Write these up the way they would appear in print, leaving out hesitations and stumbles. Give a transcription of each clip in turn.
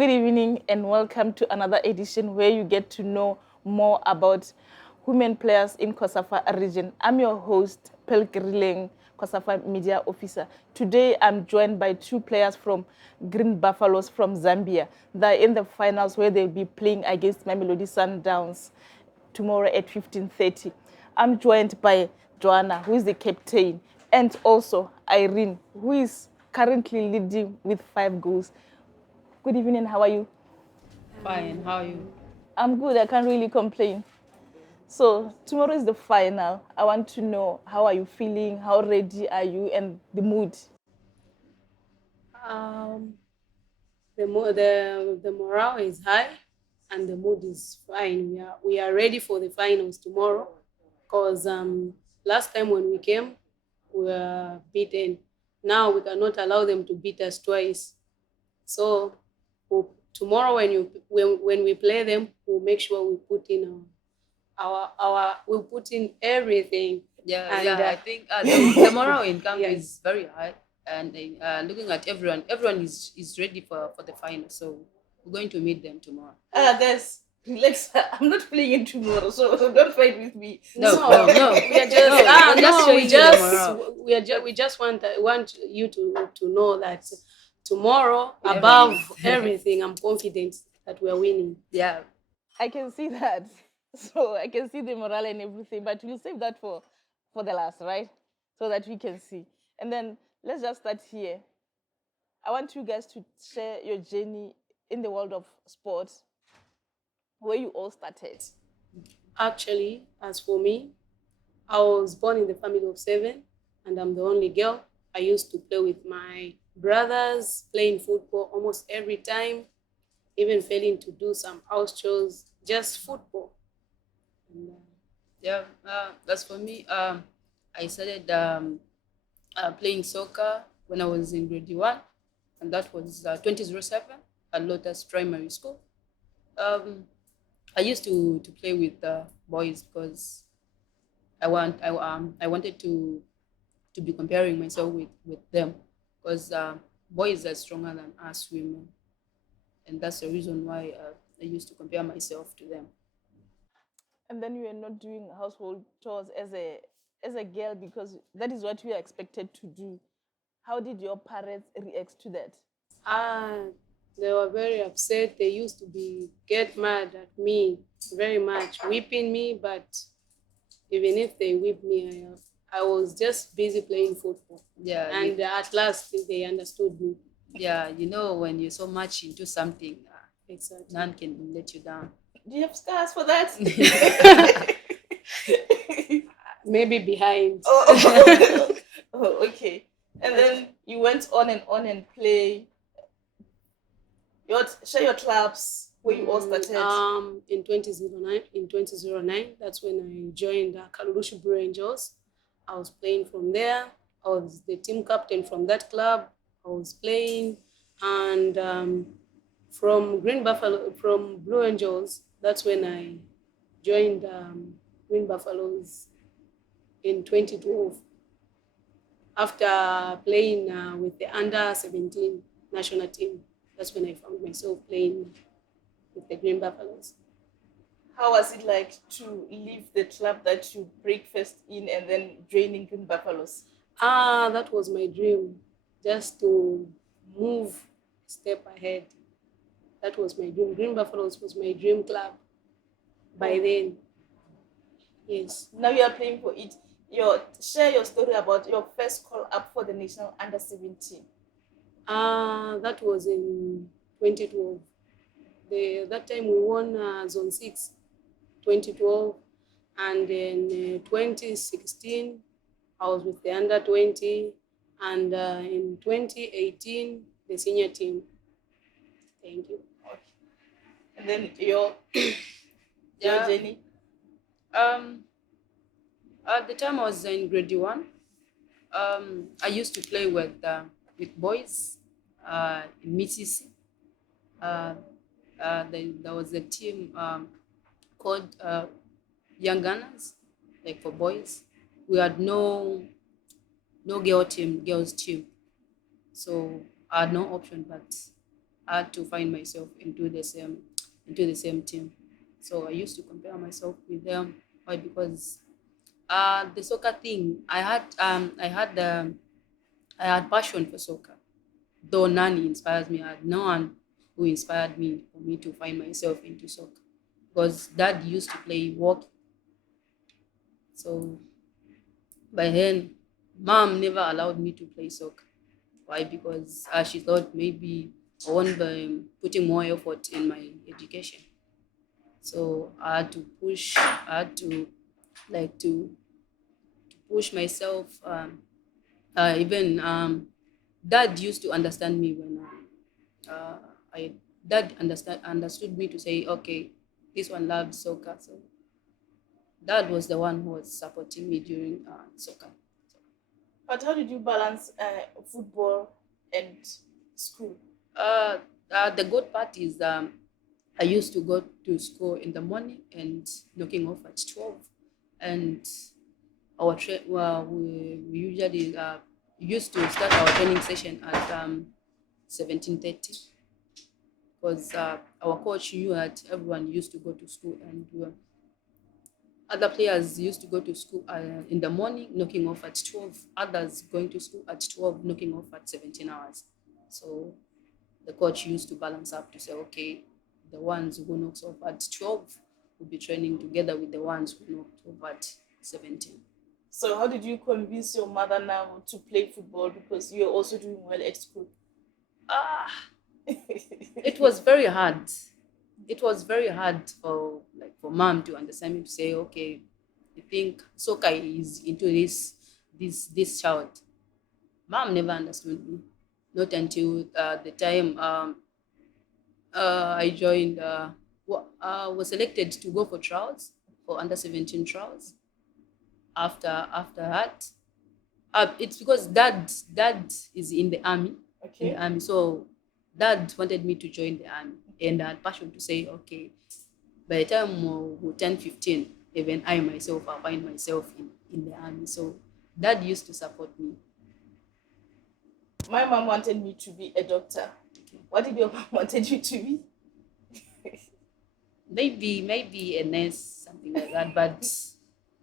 Good evening and welcome to another edition where you get to know more about women players in Kosafa region. I'm your host, Pelkrileng, Kosafa Media Officer. Today I'm joined by two players from Green Buffaloes from Zambia. They're in the finals where they'll be playing against Mamelodi Sundowns tomorrow at 15:30. I'm joined by Joanna, who is the captain, and also Irene, who is currently leading with 5 goals. Good evening, how are you? Fine, how are you? I'm good, I can't really complain. So tomorrow is the final. I want to know, how are you feeling, how ready are you, and the mood? Um, the morale is high and the mood is fine. We are ready for the finals tomorrow because last time when we came, we were beaten. Now we cannot allow them to beat us twice. So tomorrow when we play them, we'll make sure we put in our we'll put in everything. I think the morale in camp Yes. is very high, and looking at everyone is ready for the final. So we're going to meet them tomorrow. Guys, relax. I'm not playing it tomorrow, so don't fight with me. No. We are just No, we're just showing you the morale. we just want you to know that tomorrow, Yeah. above everything, I'm confident that we are winning. Yeah. I can see that. So I can see the morale and everything, but we'll save that for the last, right? So that we can see. And then let's just start here. I want you guys to share your journey in the world of sports, where you all started. Actually, as for me, I was born in the family of 7 and I'm the only girl. I used to play with my brothers, playing football almost every time, even failing to do some house chores, just football. And, Yeah, that's for me. I started playing soccer when I was in grade 1, and that was 2007 at Lotus Primary School. I used to play with boys because I wanted to be comparing myself with them because boys are stronger than us women, and that's the reason why I used to compare myself to them. And then you were not doing household chores as a girl because that is what you are expected to do. How did your parents react to that? they were very upset. They used to get mad at me very much, whipping me. But even if they whipped me, I was just busy playing football. Yeah, And at last, they understood me. yeah, when you're so much into something, Exactly. none can let you down. Do you have scars for that? Maybe behind. Oh. Oh, okay. And then you went on and play. Share your clubs where you all started. In 2009, that's when I joined Kalurushi Blue Angels. I was playing from there. I was the team captain from that club. I was playing, and from Blue Angels, that's when I joined Green Buffaloes in 2012. After playing with the under-17 national team, that's when I found myself playing with the Green Buffaloes. How was it like to leave the club that you breakfast in and then joining Green Buffaloes? That was my dream, just to move a step ahead. That was my dream. Green Buffaloes was my dream club by then. Yes. Now you are playing for it. Share your story about your first call up for the national under-17. That was in 2012. That time we won Zone 6, 2012. And in 2016, I was with the under 20. And in 2018, the senior team. Thank you. Okay. And then your journey? At the time I was in grade 1, I used to play with boys in Mississippi. There was a team called Young Gunners, like for boys. We had no girls team, so I had no option but I had to find myself into the same team. So I used to compare myself with them. Why? Because the soccer thing, I had passion for soccer. Though none inspires me, I had no one who inspired me for me to find myself into soccer. Because dad used to play hockey. So by then, mom never allowed me to play soccer. Why? Because she thought maybe I won't be putting more effort in my education. So I had to push. I had to like to push myself. Even dad used to understand me when I dad understood me to say, okay, this one loves soccer. So dad was the one who was supporting me during soccer. But how did you balance football and school? The good part is I used to go to school in the morning and knocking off at 12. And we usually used to start our training session at 17:30 because our coach knew that everyone used to go to school, and other players used to go to school in the morning, knocking off at 12. Others going to school at 12, knocking off at 17 hours. So the coach used to balance up to say, okay, the ones who knocks off at 12 will be training together with the ones who knocked off at 17. So how did you convince your mother now to play football because you're also doing well at school? It was very hard. It was very hard for mom to understand me to say, okay, I think soccer is into this child. Mom never understood me. Not until the time I joined, was selected to go for trials, for under 17 trials. After that, it's because dad is in the army. Okay. In the army, so dad wanted me to join the army, and I had passion to say, okay, by the time we turn 15, even I myself, I find myself in the army. So dad used to support me. My mom wanted me to be a doctor. Okay. What did your mom wanted you to be? Maybe a nurse, something like that. But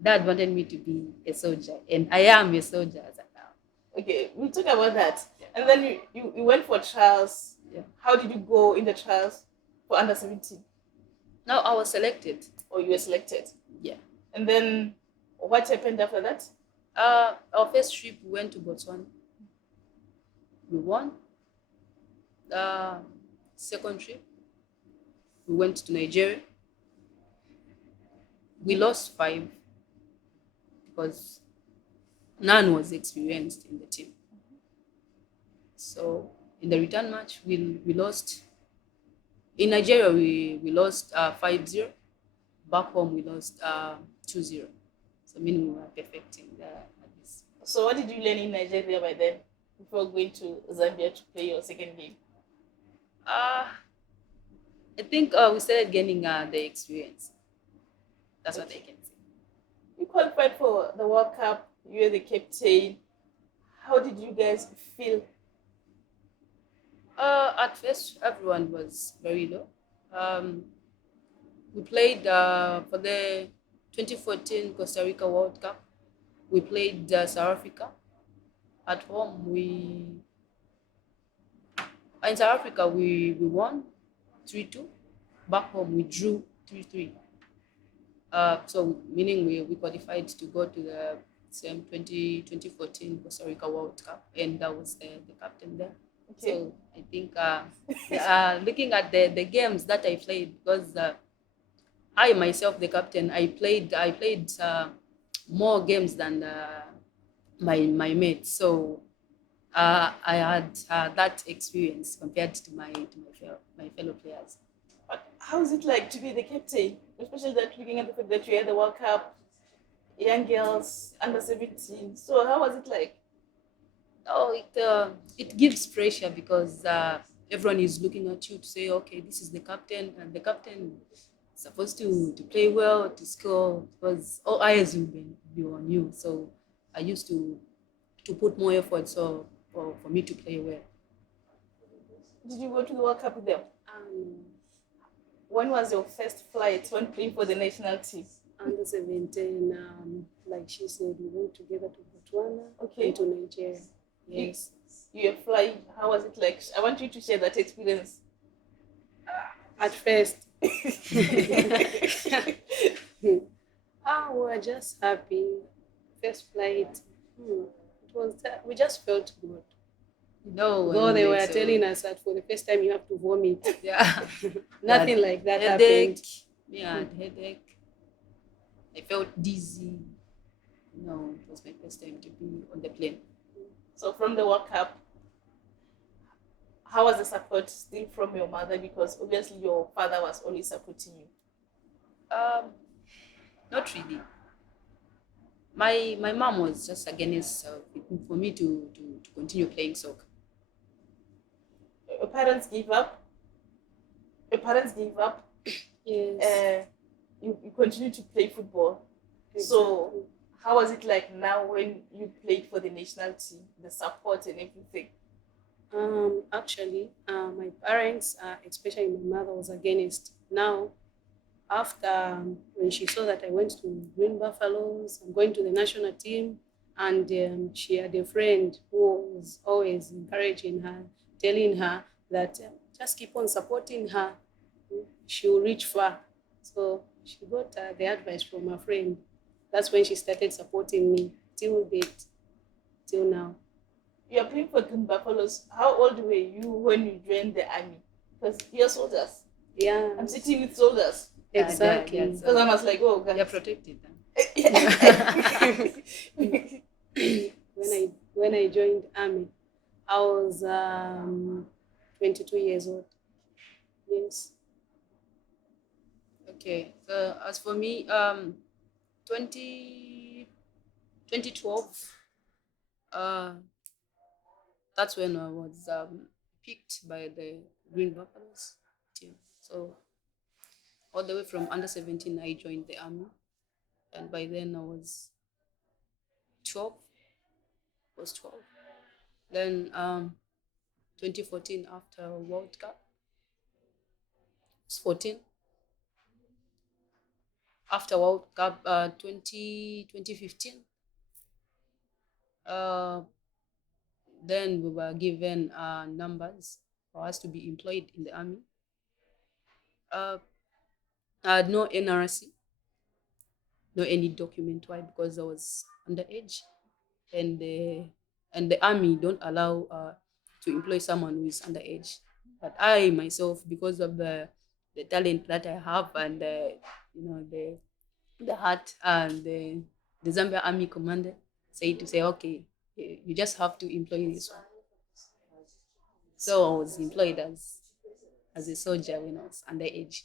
dad wanted me to be a soldier, and I am a soldier as of now. Okay, we'll talk about that. Yeah. And then you went for trials. Yeah. How did you go in the trials for under 17? No, I was selected. Or you were selected? Yeah. And then what happened after that? Our first trip, we went to Botswana. We won. Second trip, we went to Nigeria. We lost 5 because none was experienced in the team. So in the return match, we lost. In Nigeria, we lost 5-0. Back home, we lost 2-0. So meaning we were perfecting this. So what did you learn in Nigeria by then before going to Zambia to play your second game? I think we started gaining the experience. That's what I can say. You qualified for the World Cup. You were the captain. How did you guys feel? At first, everyone was very low. We played for the 2014 Costa Rica World Cup. We played South Africa. At home, in South Africa, we won 3-2. Back home, we drew 3-3. So meaning we qualified to go to the same 2014 Costa Rica World Cup, and that was the captain there. Okay. So I think looking at the games that I played, because I myself, the captain, I played more games than my mates. So I had that experience compared to my fellow players. But how is it like to be the captain, especially that looking at the fact that you had the World Cup, young girls under 17? So how was it like? Oh, it gives pressure because everyone is looking at you to say, okay, this is the captain, and the captain is supposed to play well, to score, because all eyes will be on you. So I used to put more effort for me to play well. Did you go to the World Cup with them? Um, When was your first flight when playing for the national team? Under 17, like she said, we went together to Botswana Okay. and to Nigeria. Yes. You were flying. How was it like? I want you to share that experience. At first, we were just happy. First flight, it was that we just felt good. No, Though they were so- telling us that for the first time you have to vomit. Yeah. Nothing like that Headache. happened. Yeah, headache. I felt dizzy. No, it was my first time to be on the plane. So from the World Cup, how was the support still from your mother? Because obviously your father was always supporting you. Not really. My mom was just against for me to continue playing soccer. Your parents gave up. Your parents gave up. Yes. You continue to play football. So how was it like now when you played for the national team, the support and everything? Actually, my parents, especially my mother, was against. Now, after when she saw that I went to Green Buffaloes, I'm going to the national team, and she had a friend who was always encouraging her, telling her that just keep on supporting her, she will reach far. So she got the advice from her friend. That's when she started supporting me till date, till now. You are playing for Green Buffaloes. How old were you when you joined the army? Because you're soldiers. Yeah, I'm sitting with soldiers. exactly. Yeah, Because I was like, oh, God. You're protected. When I joined army, I was 22 years old. Yes. Okay. So as for me, 2012, that's when I was picked by the Green Buffaloes team. So all the way from under 17, I joined the army, and by then I was 12. Was 12. Then 2014 after World Cup, it's 14. After World Cup 2015, then we were given numbers for us to be employed in the army. I had no NRC, no any document. Why? Because I was underage, and the army don't allow to employ someone who is underage. But I myself, because of the talent that I have, and the heart, and the Zambia Army commander say, okay, you just have to employ this one. So I was employed as a soldier when I was underage.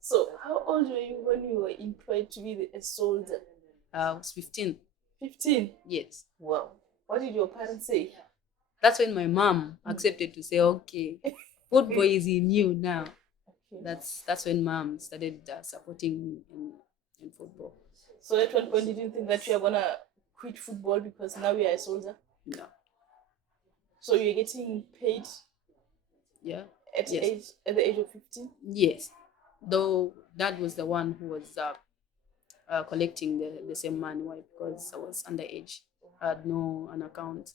So how old were you when you were employed to be a soldier? I was 15. 15. Yes. Wow. What did your parents say? That's when my mom accepted to say, okay, football is in you now. Okay. That's when mom started supporting me in football. So at one point, did you think that you are gonna quit football because now you are a soldier? No. So you're getting paid Yeah. at Yes. the age of 15? Yes. Though Dad was the one who was collecting the same money. Why? Because I was underage. I had an account.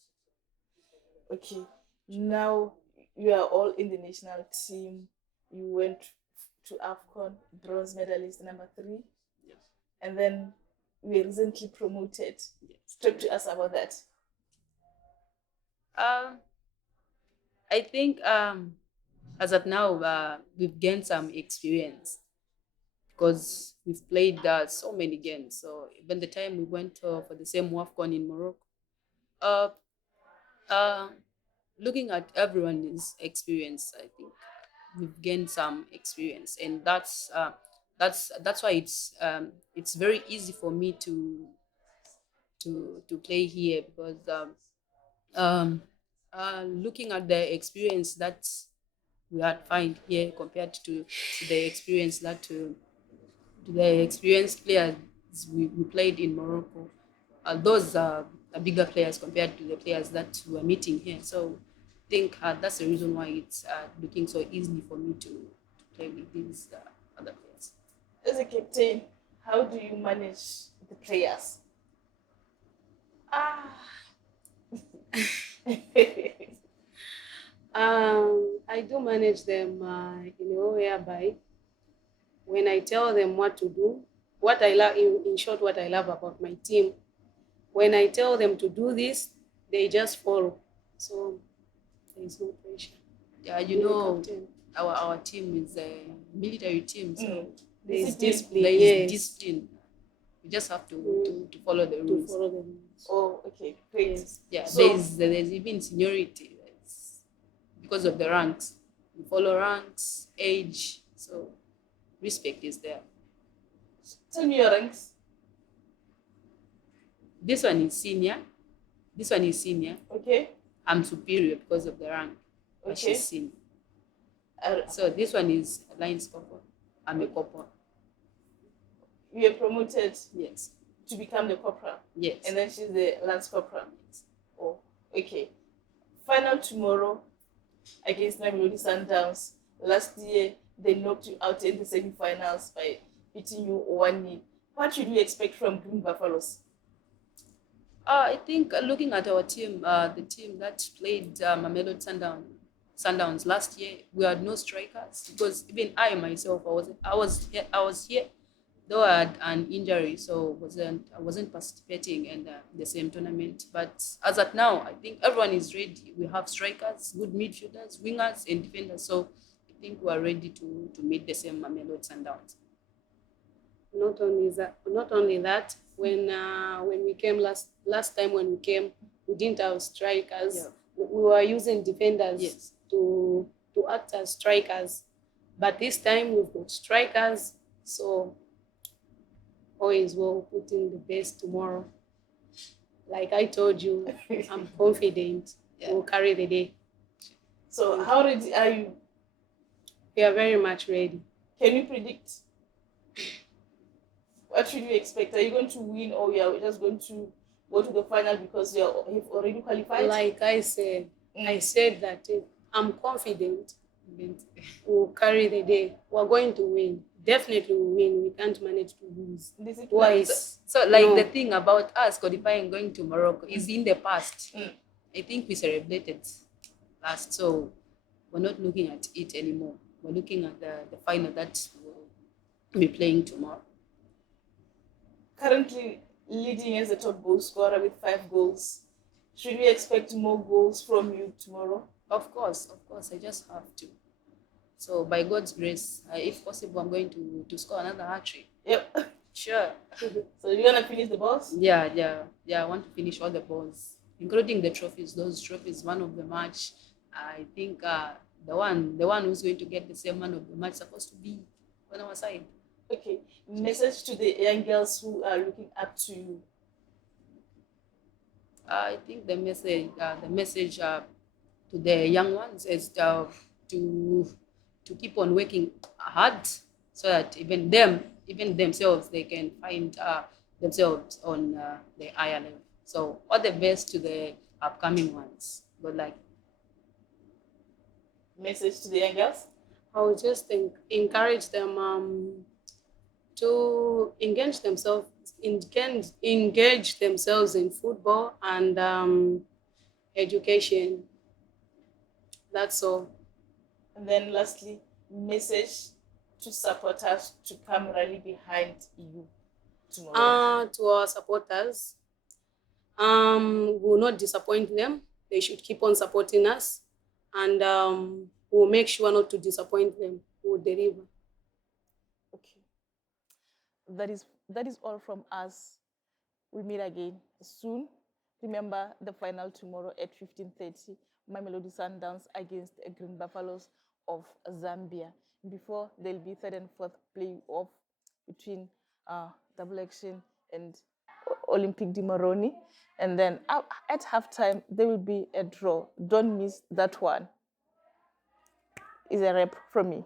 Okay. Now you are all in the national team. You went to AFCON, bronze medalist number 3. Yes. And then we were recently promoted. Yes. Talk to us about that. I think as of now, we've gained some experience because we've played so many games. So even the time we went for the same WAFCON in Morocco, looking at everyone's experience, I think we've gained some experience, and that's why it's very easy for me to play here, because looking at the experience that we had find here compared to the experience that to the experienced players we played in Morocco, those are bigger players compared to the players that we are meeting here. So think that's the reason why it's looking so easily for me to play with these other players. As a captain, how do you manage the players? Ah, I do manage them in a way whereby when I tell them what to do, what I love, in short, what I love about my team, when I tell them to do this, they just follow. So there is no pressure. Yeah, Being a know, captain. our team is a military team, so There is Discipline. discipline. there is Yes. discipline. You just have to follow the To rules. follow the rules. Oh, okay, great. Yes. Yeah, So- there's even seniority. It's because of the ranks. You follow ranks, age, so respect is there. Tell me your ranks. This one is senior. This one is senior. Okay. I'm superior because of the rank. But Okay. she's senior. Uh, So this one is Lines Corporal. I'm a corporal. you are promoted Yes. to become the corporal, Yes. and then she's the lance corporal. Oh, okay. Final tomorrow against Mamelodi Sundowns. Last year, they knocked you out in the semi-finals by beating you 1-0. What should we expect from Green Buffaloes? I think looking at our team, the team that played Mamelodi Sundowns last year, we had no strikers because even I myself, I was here, though I had an injury, so I wasn't participating in the same tournament. But as at now, I think everyone is ready. We have strikers, good midfielders, wingers, and defenders. So I think we are ready to meet the same Mamelodi Sundowns. Not only that, when we came last time when we came, we didn't have strikers. Yeah. We were using defenders Yes. to act as strikers. But this time we've got strikers, so always we'll put in the best tomorrow. Like I told you, I'm confident Yeah. we'll carry the day. So, how ready are you? We are very much ready. Can you predict? What should you expect? Are you going to win, or you are just going to go to the final because you've already qualified? Like I said, I said that I'm confident we'll carry the day. We're going to win. Definitely we'll win. We can't manage to lose. Discipline. Twice. So like No. the thing about us qualifying going to Morocco is in the past. Mm. I think we celebrated last, so we're not looking at it anymore. We're looking at the final that we'll be playing tomorrow. Currently leading as the top goal scorer with 5 goals. Should we expect more goals from you tomorrow? Of course, I just have to. So by God's grace, if possible, I'm going to score another hat-trick. Yep. Sure. So you're gonna finish the balls? Yeah. I want to finish all the balls, including the trophies. Those trophies, man of the match. I think the one who's going to get the same man of the match is supposed to be on our side. Okay. Message to the young girls who are looking up to you. I think the message to the young ones is to keep on working hard, so that even themselves, they can find themselves on the higher level. So all the best to the upcoming ones. Good luck. Message to the young girls? I would just encourage them to engage themselves in football and education. That's all. And then lastly, message to supporters to come rally behind you tomorrow. To our supporters, we will not disappoint them. They should keep on supporting us, and we'll make sure not to disappoint them. We'll deliver. Okay. That is all from us. We'll meet again soon. Remember the final tomorrow at 15:30. Mamelodi Sundowns against Green Buffaloes of Zambia. Before, there'll be third and fourth playoff between Double Action and Olympique de Moroni. And then at halftime, there will be a draw. Don't miss that one. Is a wrap from me.